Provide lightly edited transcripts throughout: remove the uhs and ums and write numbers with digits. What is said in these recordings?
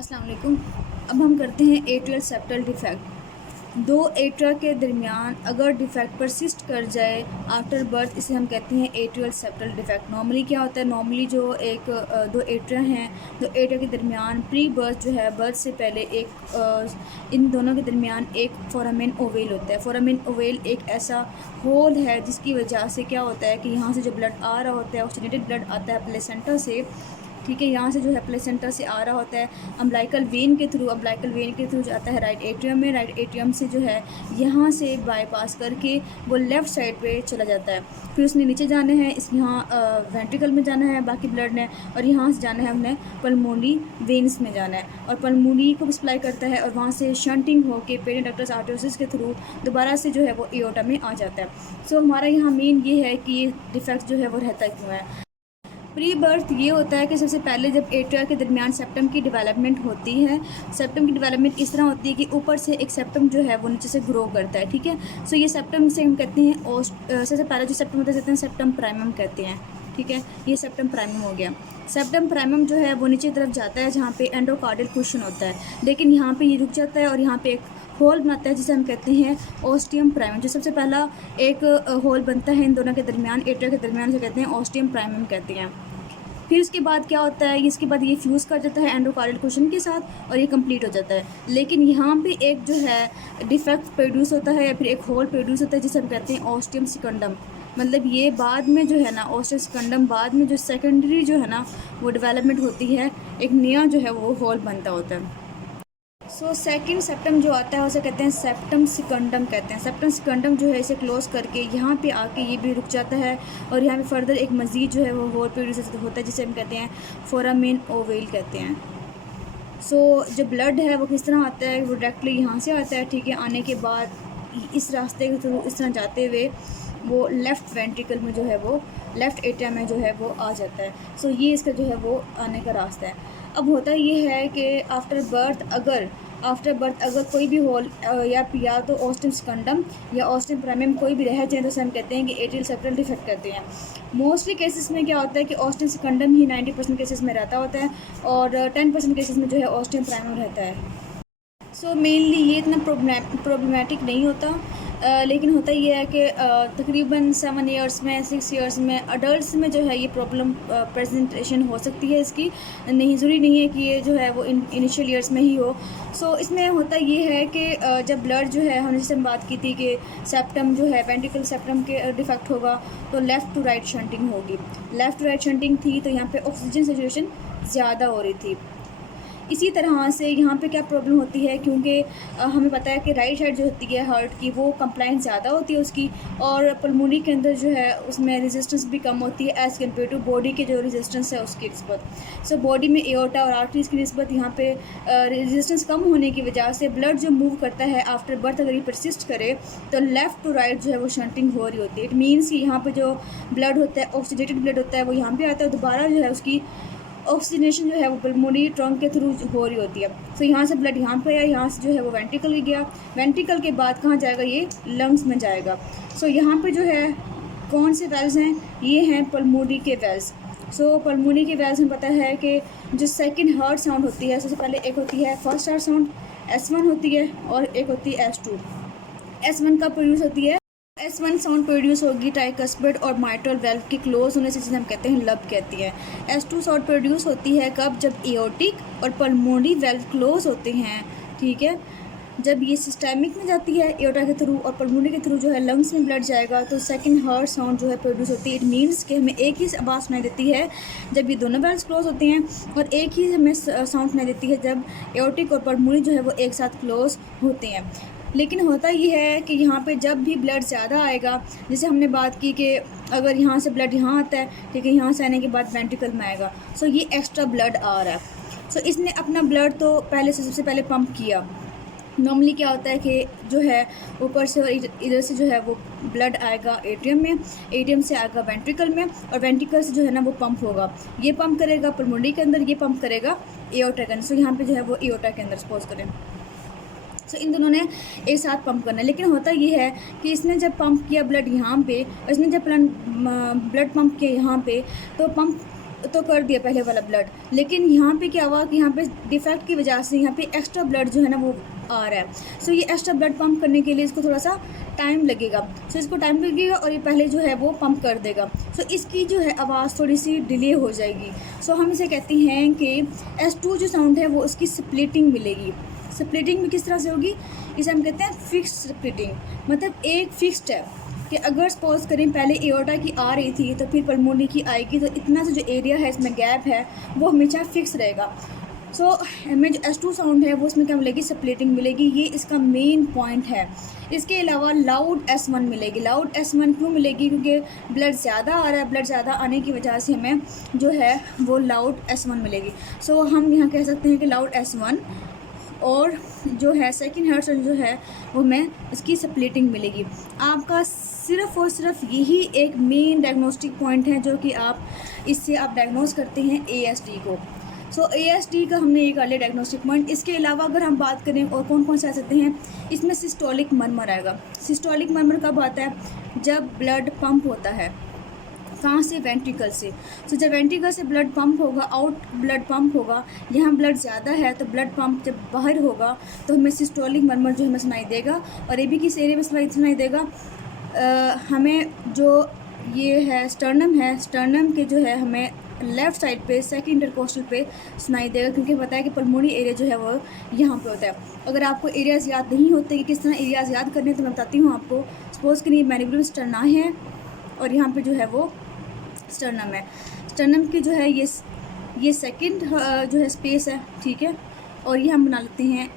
अस्सलाम वालेकुम। अब हम करते हैं एट्रियल सेप्टल डिफेक्ट। दो एट्रिया के दरमियान अगर डिफेक्ट परसिस्ट कर जाए आफ्टर बर्थ, इसे हम कहते हैं एट्रियल सेप्टल डिफेक्ट। नॉर्मली क्या होता है, नॉर्मली जो दो एट्रिया हैं, दो एट्रिया के दरमियान प्री बर्थ जो है, बर्थ से पहले इन दोनों के दरमियान एक फोरामेन ओवेल होता है। फोरामेन ओवेल एक ऐसा होल है जिसकी वजह से क्या होता है कि यहाँ से जो ब्लड आ रहा होता है, ऑक्सीडेटेड ब्लड आता है प्लेसेंटा से, ठीक है। यहाँ से जो है प्लेसेंटा से आ रहा होता है अम्बिलिकल वेन के थ्रू जाता है राइट एट्रियम में। राइट एट्रियम से जो है यहाँ से बाईपास करके वो लेफ़्ट साइड पे चला जाता है। फिर उसने नीचे जाना है, इस यहाँ वेंट्रिकल में जाना है बाकी ब्लड ने, और यहाँ से जाना है हमने पल्मोनरी वेन्स में जाना है, और पल्मोनरी को सप्लाई करता है, और वहाँ से शंटिंग होके पेरियन डक्टस आर्टरोसिस के थ्रू दोबारा से जो है वो एओर्टा में आ जाता है। सो हमारा यहाँ मेन ये है कि ये डिफेक्ट जो है वो रहता क्यों है। प्री बर्थ ये होता है कि सबसे पहले जब एट्रिया के दरमियान सेप्टम की डेवलपमेंट होती है, सेप्टम की डेवलपमेंट इस तरह होती है कि ऊपर से एक सेप्टम जो है वो नीचे से ग्रो करता है, ठीक है। सो ये सेप्टम से हम कहते हैं सबसे पहले जो सेप्टम होता है कहते हैं सेप्टम प्राइमम कहते हैं, ठीक है। ये सेप्टम प्राइमम हो गया। सेप्टम प्राइमम जो है वो नीचे की तरफ जाता है जहाँ पे एंडोकार्डियल कुशन होता है, लेकिन यहाँ पे ये रुक जाता है और यहाँ पे एक होल बनाता है जिसे हम कहते हैं ऑस्टियम प्राइमम। जो सबसे पहला एक होल बनता है इन दोनों के दरमियान, एट्रिया के दरमियान, जो कहते हैं ऑस्टियम प्राइमम कहते हैं। फिर उसके बाद क्या होता है, इसके बाद ये फ्यूज़ कर जाता है एंडोकार्डियल कुशन के साथ और ये कंप्लीट हो जाता है। लेकिन यहाँ पे एक जो है डिफेक्ट प्रोड्यूस होता है या फिर एक होल प्रोड्यूस होता है जिसे हम कहते हैं ऑस्टियम सिकंडम। मतलब ये बाद में जो है ना ऑस्टियम सिकंडम बाद में जो सेकेंडरी जो है ना वो डेवलपमेंट होती है, एक नया जो है वो होल बनता होता है। सो सेकंड सेप्टम जो आता है उसे कहते हैं सेप्टम सिकंडम कहते हैं। सेप्टम सिकंडम जो है इसे क्लोज करके यहाँ पे आके ये भी रुक जाता है और यहाँ पे फर्दर एक मज़ीद जो है वो होल प्रोड्यूस होता है जिसे हम कहते हैं फोरामेन ओवेल कहते हैं। सो जो ब्लड है वो किस तरह आता है, वो डायरेक्टली यहाँ से आता है, ठीक है। आने के बाद इस रास्ते के थ्रू इस तरह जाते हुए वो लेफ़्ट वेंट्रिकल में जो है वो लेफ़्ट एट्रिया में जो है वो आ जाता है। सो ये इसका जो है वो आने का रास्ता है। अब होता ये है कि आफ्टर बर्थ अगर कोई भी होल या तो ऑस्टियम सिकंडम या ऑस्टियम प्राइमम कोई भी रह जाए तो उसे हम कहते हैं कि एट्रियल सेप्टल डिफेक्ट करते हैं। मोस्टली केसेस में क्या होता है कि ऑस्टियम सिकंडम ही 90% केसेस में रहता होता है और 10% केसेस में जो है ऑस्टियम प्राइमम रहता है। सो मेनली ये इतना प्रॉब्लमेटिक नहीं होता, लेकिन होता ये है कि तकरीबन 7 ईयर्स में 6 ईयर्स में अडल्ट में जो है ये प्रॉब्लम प्रेजेंटेशन हो सकती है। इसकी नहीं ज़रूरी नहीं है कि ये जो है वो इनिशियल ईयर्स में ही हो। सो इसमें होता ये है कि जब ब्लड जो है हमने जैसे बात की थी कि सेप्टम जो है वेंट्रिकल सेप्टम के डिफेक्ट होगा तो लेफ़्ट टू राइट शंटिंग होगी। लेफ़्ट टू राइट शंटिंग थी तो यहाँ पे ऑक्सीजन सैचुरेशन ज़्यादा हो रही थी। इसी तरह से यहाँ पे क्या प्रॉब्लम होती है, क्योंकि हमें पता है कि राइट साइड जो होती है हार्ट की वो कंप्लाइंस ज़्यादा होती है उसकी, और पल्मोनी के अंदर जो है उसमें रेजिस्टेंस भी कम होती है एज़ कम्पेयर टू बॉडी के जो रेजिस्टेंस है उसकी निस्बत। सो बॉडी में एओर्टा और आर्टरीज की निस्बत यहाँ पे रेजिस्टेंस कम होने की वजह से ब्लड जो मूव करता है आफ्टर बर्थ अगर ये परसिस्ट करे तो लेफ़्ट टू राइट जो है वो शंटिंग हो रही होती है। इट मीन्स कि यहाँ पर जो ब्लड होता है ऑक्सीडेटेड ब्लड होता है वो यहाँ पर आता है, दोबारा जो है उसकी ऑक्सीजनेशन जो है वो पल्मोनरी ट्रंक के थ्रू हो रही होती है। सो यहाँ से ब्लड यहाँ पे आया, यहाँ से जो है वो वेंट्रिकल ही गया, वेंट्रिकल के बाद कहाँ जाएगा, ये लंग्स में जाएगा। सो यहाँ पे जो है कौन से वेल्स हैं, ये हैं पल्मोनरी के वेल्स। सो पल्मोनरी के वेल्स हमें पता है कि जो सेकंड हार्ट साउंड होती है सबसे पहले एक होती है फर्स्ट हार्ट साउंड S1 होती है और एक होती है S2। S1 का प्रोड्यूस होती है, S1 साउंड प्रोड्यूस होगी ट्राइकस्पिड और माइट्रल वेल्व के क्लोज होने से जिसे हम कहते हैं लब कहती है। S2 साउंड प्रोड्यूस होती है कब, जब एओर्टिक और पल्मोनरी वेल्व क्लोज होते हैं, ठीक है। जब ये सिस्टेमिक में जाती है एओर्टा के थ्रू और पल्मोनरी के थ्रू जो है लंग्स में ब्लड जाएगा तो सेकंड हार्ट साउंड जो है प्रोड्यूस होती है। इट मीन्स कि हमें एक ही आवाज़ सुनाई देती है जब ये दोनों वेल्व्स क्लोज होते हैं, और एक ही हमें साउंड सुनाई देती है जब एओर्टिक और पल्मोनरी जो है वो एक साथ क्लोज होते हैं। लेकिन होता ये है कि यहाँ पे जब भी ब्लड ज़्यादा आएगा, जैसे हमने बात की कि अगर यहाँ से ब्लड यहाँ आता है, ठीक है, यहाँ से आने के बाद वेंट्रिकल में आएगा, सो ये एक्स्ट्रा ब्लड आ रहा है। सो इसने अपना ब्लड तो सबसे पहले पंप किया। नॉर्मली क्या होता है कि जो है ऊपर से और इधर से जो है वो ब्लड आएगा एट्रियम में, एट्रियम से आएगा वेंट्रिकल में, और वेंट्रिकल से जो है ना वो पंप होगा, ये पंप करेगा पल्मोनरी के अंदर, ये पंप करेगा एओर्टा के अंदर। सो यहाँ पे जो है वो एओर्टा के अंदर सपोज करें। सो इन दोनों ने एक साथ पंप करना है। लेकिन होता ये है कि इसने जब पंप किया ब्लड यहाँ पे, और इसने जब ब्लड पंप किया यहाँ पे, तो पंप तो कर दिया पहले वाला ब्लड, लेकिन यहाँ पे क्या हुआ कि यहाँ पे डिफेक्ट की वजह से यहाँ पे एक्स्ट्रा ब्लड जो है ना वो आ रहा है। सो ये एक्स्ट्रा ब्लड पंप करने के लिए इसको थोड़ा सा टाइम लगेगा। सो इसको टाइम लगेगा और ये पहले जो है वो पंप कर देगा। सो इसकी जो है आवाज़ थोड़ी सी डिले हो जाएगी। सो हम इसे कहते हैं कि S2 जो साउंड है वो उसकी स्प्लिटिंग मिलेगी। स्प्लिटिंग भी किस तरह से होगी, इसे हम कहते हैं फिक्स्ड स्प्लिटिंग। मतलब एक फिक्स्ड है कि अगर सपोज करें पहले एओर्टा की आ रही थी तो फिर पल्मोनी की आएगी, तो इतना सा जो एरिया है इसमें गैप है वो हमेशा फिक्स रहेगा। सो हमें जो S2 साउंड है वो उसमें क्या मिलेगी, स्प्लिटिंग मिलेगी। ये इसका मेन पॉइंट है। इसके अलावा लाउड S1 मिलेगी। लाउड S1 क्यों मिलेगी, क्योंकि ब्लड ज़्यादा आ रहा है, ब्लड ज़्यादा आने की वजह से हमें जो है वो लाउड S1 मिलेगी। सो हम यहाँ कह सकते हैं कि लाउड S1 और जो है सेकंड हर्ट्ज जो है वो हमें उसकी स्प्लिटिंग मिलेगी। आपका सिर्फ़ और सिर्फ यही एक मेन डायग्नोस्टिक पॉइंट है जो कि आप इससे आप डायग्नोस करते हैं ASD को। सो ASD का हमने ये कर लिया डायग्नोस्टिक पॉइंट। इसके अलावा अगर हम बात करें और कौन कौन से आ सकते हैं, इसमें सिस्टोलिक मरमर आएगा। सिस्टोलिक मरमर कब आता है, जब ब्लड पंप होता है। कहाँ से, वेंट्रिकल से। तो जब वेंट्रिकल से ब्लड पंप होगा, आउट ब्लड पंप होगा, यहाँ ब्लड ज़्यादा है तो ब्लड पंप जब बाहर होगा तो हमें सिस्टोलिक मरमर जो हमें सुनाई देगा। और ये भी किस एरिया में सुनाई देगा, हमें जो ये है स्टर्नम है, स्टर्नम के जो है हमें लेफ़्ट साइड पे सेकंड इंटरकोस्टल पे सुनाई देगा, क्योंकि पता है कि पल्मोनी एरिया जो है वो यहाँ पे होता है। अगर आपको एरियाज़ याद नहीं होते कि किस तरह एरियाज़ याद करने, तो मैं बताती हूँ आपको। सपोज़ करिए मैनिपुलम स्टर्ना है और यहाँ पे जो है वो स्टर्नम है। स्टर्नम की जो है ये सेकंड जो है स्पेस है, ठीक है। और ये हम बना लेते हैं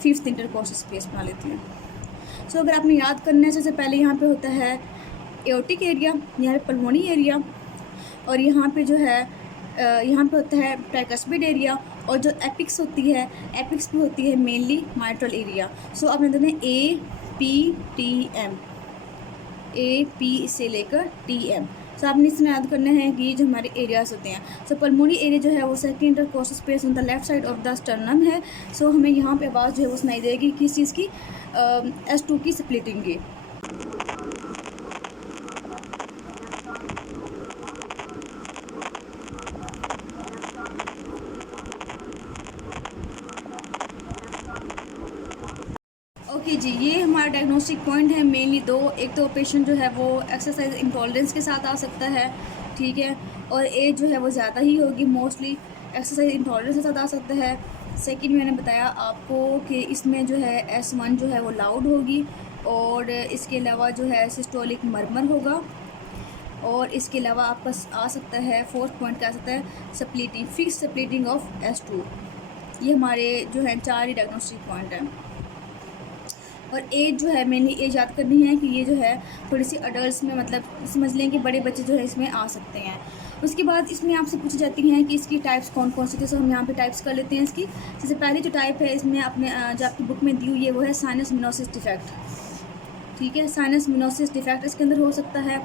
फिफ्थ इंटरकोस्टल स्पेस बना लेते हैं। सो अगर आपने याद करना है, सबसे पहले यहाँ पे होता है एओर्टिक एरिया, यहाँ पे पल्मोनी एरिया, और यहाँ पे जो है यहाँ पे होता है ट्राइकस्पिड एरिया, और जो एपिक्स होती है, एपिक्स भी होती है मेनली माइट्रल एरिया। सो आप लेते हैं APTM, AP से लेकर TM। सो आपने इसमें याद करना है कि ये जो हमारे एरियाज़ होते हैं। सो पल्मोनी एरिया जो है वो second intercostal space on the left side of the sternum है। सो हमें यहाँ पे आवाज़ जो है वो सुनाई देगी किस चीज़ की, S2 की स्प्लिटिंग की। ओके जी, ये हमारा डायग्नोस्टिक पॉइंट है मेनली दो। एक तो पेशेंट जो है वो एक्सरसाइज इंटॉलरेंस के साथ आ सकता है, ठीक है, और एज जो है वो ज़्यादा ही होगी, मोस्टली एक्सरसाइज इंटॉलरेंस के साथ आ सकता है। सेकंड मैंने बताया आपको कि इसमें जो है S1 जो है वो लाउड होगी, और इसके अलावा जो है सिस्टोलिक मरमर होगा, और इसके अलावा आपका आ सकता है फोर्थ पॉइंट क्या आ सकता है, splitting, fix splitting of S2। ये हमारे जो है 4 ही डायग्नोस्टिक पॉइंट हैं। और एज जो है मेनली एज याद करनी है कि ये जो है थोड़ी सी अडल्ट में, मतलब समझ लें कि बड़े बच्चे जो है इसमें आ सकते हैं। उसके बाद इसमें आपसे पूछी जाती हैं कि इसकी टाइप्स कौन कौन सी थी। तो हम यहाँ पे टाइप्स कर लेते हैं इसकी। सबसे पहली जो टाइप है इसमें अपने जो आपकी बुक में दी हुई है वो है साइनस मिनोसिस डिफेक्ट, ठीक है। साइनस मिनोसिस डिफेक्ट इसके अंदर हो सकता है,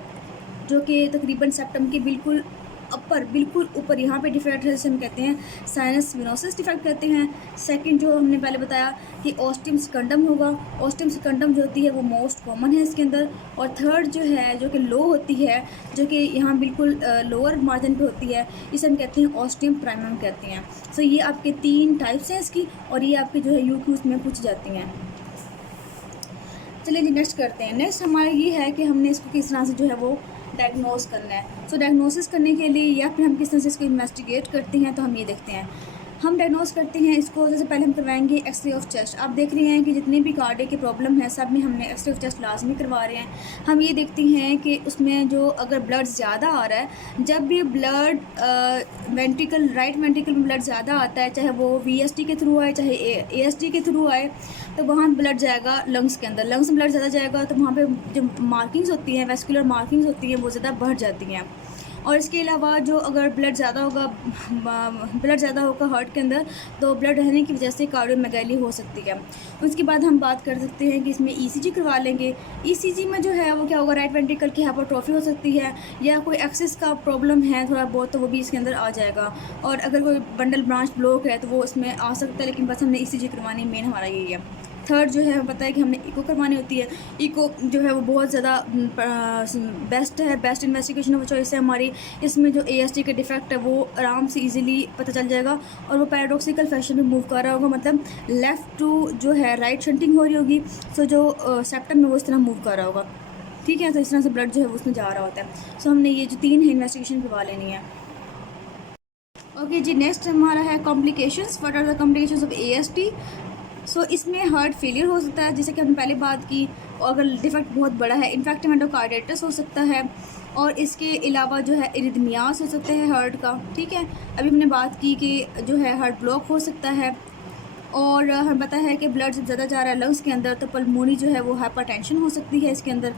जो कि तकरीबन सेप्टम के बिल्कुल बिल्कुल ऊपर यहाँ पे डिफेक्ट है, जिसे हम कहते हैं साइनस विनोसिस डिफेक्ट कहते हैं। सेकंड जो हमने पहले बताया कि ऑस्टियम सेकंडम होगा। ऑस्टियम सेकंडम जो होती है वो मोस्ट कॉमन है इसके अंदर। और थर्ड जो है जो कि लो होती है, जो कि यहाँ बिल्कुल लोअर मार्जिन पे होती है, इसे हम कहते हैं ऑस्टियम प्राइमम कहते हैं। सो ये आपके 3 टाइप्स हैं इसकी, और ये आपके जो है यूक्यूज़ में पूछी जाती हैं। चलिए जी नेक्स्ट करते हैं। नेक्स्ट हमारा ये है कि हमने इसको किस तरह से जो है वो डायग्नोस करना है। सो डायग्नोसिस करने के लिए या फिर हम किस तरह से इसको इन्वेस्टिगेट करते हैं, तो हम ये देखते हैं। हम डायग्नोस करते हैं इसको, जैसे पहले हम करवाएंगे एक्सरे ऑफ चेस्ट। आप देख रहे हैं कि जितने भी कार्डियक की प्रॉब्लम है सब में हमने एक्सरे ऑफ चेस्ट लाजमी करवा रहे हैं। हम ये देखते हैं कि उसमें जो अगर ब्लड ज़्यादा आ रहा है, जब भी ब्लड वेंट्रिकल राइट वेंट्रिकल में ब्लड ज़्यादा आता है, चाहे वो VSD के थ्रू आए चाहे ASD के थ्रू आए, तो वहाँ ब्लड जाएगा लंग्स के अंदर। लंग्स में ब्लड ज़्यादा जाएगा तो वहाँ पे जो मार्किंग्स होती हैं, वेस्कुलर मार्किंग्स होती हैं, वो ज़्यादा बढ़ जाती हैं। और इसके अलावा जो अगर ब्लड ज़्यादा होगा हार्ट के अंदर, तो ब्लड रहने की वजह से कार्डियोमेगाली हो सकती है। उसके बाद हम बात कर सकते हैं कि इसमें ECG करवा लेंगे। ECG में जो है वो क्या होगा, राइट वेंट्रिकल की हाइपरट्रोफी हो सकती है, या कोई एक्सेस का प्रॉब्लम है थोड़ा बहुत, तो वो भी इसके अंदर आ जाएगा। और अगर कोई बंडल ब्रांच ब्लॉक है तो वो इसमें आ सकता है, लेकिन बस हमने ECG करवानी, मेन हमारा यही है। थर्ड जो है हमें पता है कि हमने इको करवानी होती है। इको जो है वो बहुत ज़्यादा बेस्ट है, बेस्ट इन्वेस्टिगेशन ऑफ चॉइस है हमारी। इसमें जो ASD का डिफेक्ट है वो आराम से इजीली पता चल जाएगा और वो पैराडॉक्सिकल फैशन में मूव कर रहा होगा, मतलब लेफ़्ट टू जो है राइट शंटिंग हो रही होगी। सो जो सेप्टम में वो इस तरह मूव कर रहा होगा, ठीक है। तो इस तरह से ब्लड जो है वो उसमें जा रहा होता है। सो हमने ये जो 3 है इन्वेस्टिगेशन करवा लेनी है। ओके जी, नेक्स्ट हमारा है complications. What are the complications of ASD। So इसमें हार्ट फेलियर हो सकता है, जैसे कि हमने पहले बात की। और अगर डिफेक्ट बहुत बड़ा है, इन्फेक्टिव एंडोकार्डाइटिस हो सकता है। और इसके अलावा जो है इरिथमियास हो सकता है हार्ट का, ठीक है। अभी हमने बात की कि जो है हार्ट ब्लॉक हो सकता है। और हमें पता है कि ब्लड जब ज़्यादा जा रहा है लंग्स के अंदर तो पल्मोनी जो है वो हाइपरटेंशन हो सकती है इसके अंदर।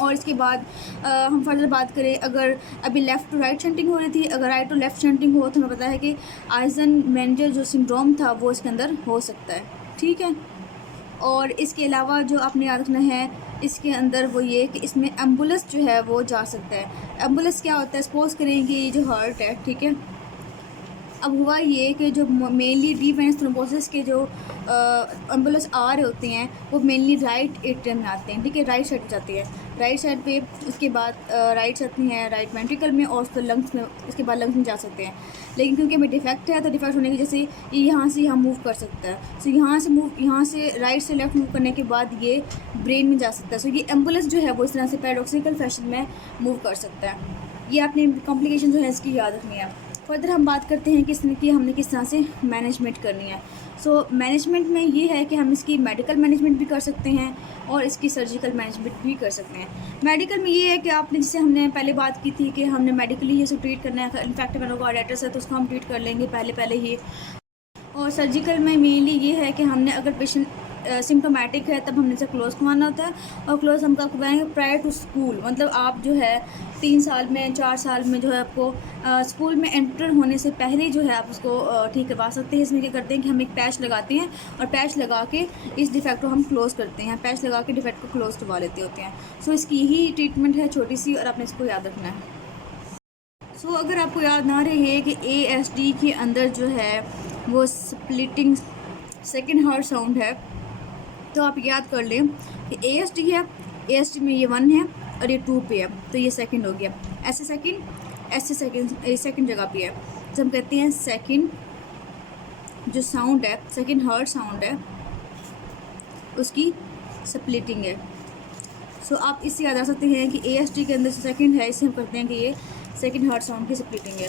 और इसके बाद हम फर्दर बात करें, अगर अभी लेफ़्ट टू राइट शंटिंग हो रही थी, अगर राइट टू लेफ़्ट शंटिंग हो तो हमें पता है कि आइजनमेंजर जो सिंड्रोम था वो इसके अंदर हो सकता है, ठीक है। और इसके अलावा जो आपने याद रखना है इसके अंदर वो ये कि इसमें एम्बुलेंस जो है वो जा सकता है। एम्बुलेंस क्या होता है, सपोज करें कि ये जो हार्ट है, ठीक है। अब हुआ ये कि जो मेनली डीप वेनस थ्रोम्बोसिस के जो एम्बुलेंस आ रहे होते हैं वो मेनली राइट एट्रियम में आते हैं, ठीक है। राइट साइड जाती है, राइट साइड पे। उसके बाद राइट आती हैं राइट वेंट्रिकल में और उसको लंग्स में, उसके बाद लंग्स में जा सकते हैं। लेकिन क्योंकि हमें डिफेक्ट है तो डिफेक्ट होने की वजह से ये यहाँ से यहाँ मूव कर सकता है। सो यहाँ से राइट से लेफ्ट मूव करने के बाद ये ब्रेन में जा सकता है। सो ये एम्बुलेंस जो है वो इस तरह से पैराडॉक्सिकल फैशन में मूव कर सकता है। ये आपने कॉम्प्लिकेशन जो है इसकी याद रखनी है। फर्दर हम बात करते हैं कि इसमें कि हमने किस तरह से मैनेजमेंट करनी है। सो मैनेजमेंट में ये है कि हम इसकी मेडिकल मैनेजमेंट भी कर सकते हैं और इसकी सर्जिकल मैनेजमेंट भी कर सकते हैं। मेडिकल में ये है कि आपने, जैसे हमने पहले बात की थी कि हमने मेडिकली इसको ट्रीट करना है। इन्फेक्टिव एंडोकार्डाइटिस है तो उसको हम ट्रीट कर लेंगे पहले ही। और सर्जिकल में मेनली ये है कि हमने अगर पेशेंट सिम्टोमेटिक है तब हमने इसे क्लोज़ करवाना होता है। और क्लोज़ हम कब करवाएंगे, प्रायर टू स्कूल, मतलब आप जो है 3 साल में 4 साल में जो है आपको स्कूल में एंटर होने से पहले जो है आप उसको ठीक करवा सकते हैं। इसमें क्या करते हैं कि हम एक पैच लगाते हैं और पैच लगा के इस डिफेक्ट को हम क्लोज़ करते हैं। पैच लगा के डिफेक्ट को क्लोज़ करवा लेते होते हैं। सो इसकी ही ट्रीटमेंट है छोटी सी, और आपने इसको याद रखना है। सो अगर आपको याद ना रहे कि ASD के अंदर जो है वो स्प्लिटिंग सेकेंड हार्ट साउंड है, तो आप याद कर लें कि ASD है, ASD में ये 1 है और ये 2 पे है, तो ये सेकंड हो गया। ऐसे सेकंड जगह पे है। जब हम कहते हैं सेकंड जो साउंड है, सेकंड हार्ट साउंड है, उसकी स्प्लिटिंग है। सो आप इससे याद आ सकते हैं कि ASD के अंदर सेकंड है, इससे हम करते हैं कि ये सेकंड हार्ट साउंड की स्प्लिटिंग है।